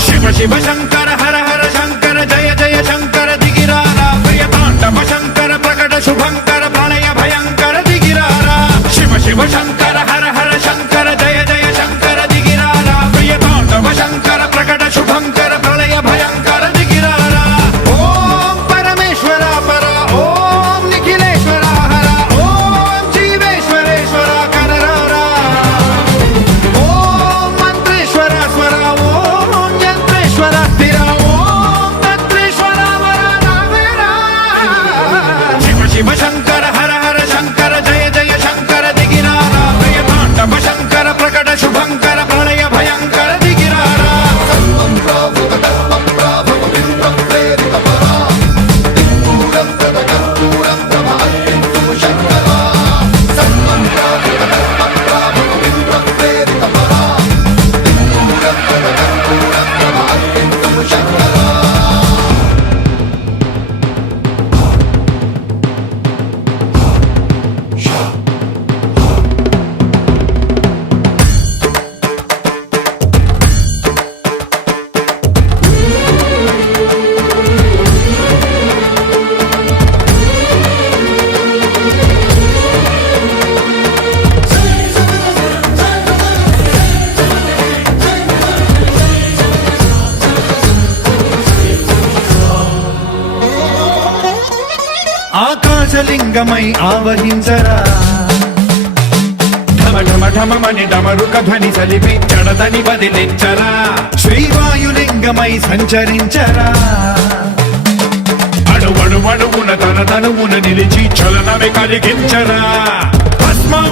శివ శివ శంకర హర హర శంకర జయ జయ శంకర దిగిరారా ప్రియతాండవ శంకర ప్రకట శుభంకర ప్రళయ భయంకర దిగిరారా శివ శివ శంకర హర హర శంకర జయ జయ శంకర దిగిరారా ప్రియతాండవ శంకర ప్రకట శుభంకర ప్రళయ భయంకర దిగిరారా ఓం పరమేశ్వర పర ఓం నిఖిలేశ్వర హర ఓం జీవేశ్వరేశ్వర కరరారా ఓం మంత్రేశ్వర స్వర ఓం యంత్రేశ్వర స్థిర ఓం తంత్రేశ్వర వర నావేరా శివ శివ శంకర హర హర శంకర జయ జయ శంకర దిగిరారా ప్రియతాండవ శంకర ప్రకట శుభంకర ప్రళయ భయంకర దిగిరారా ఆకాశలింగమై ఆవహించరా ఢమ ఢమ ఢమమని డమరుక ధ్వని సలిపి జడదని బదిలించరా శ్రీవాయులింగమై సంచరించరా అణువణువున తన తనువున నిలిచి చలనమే కలిగించరా భస్మం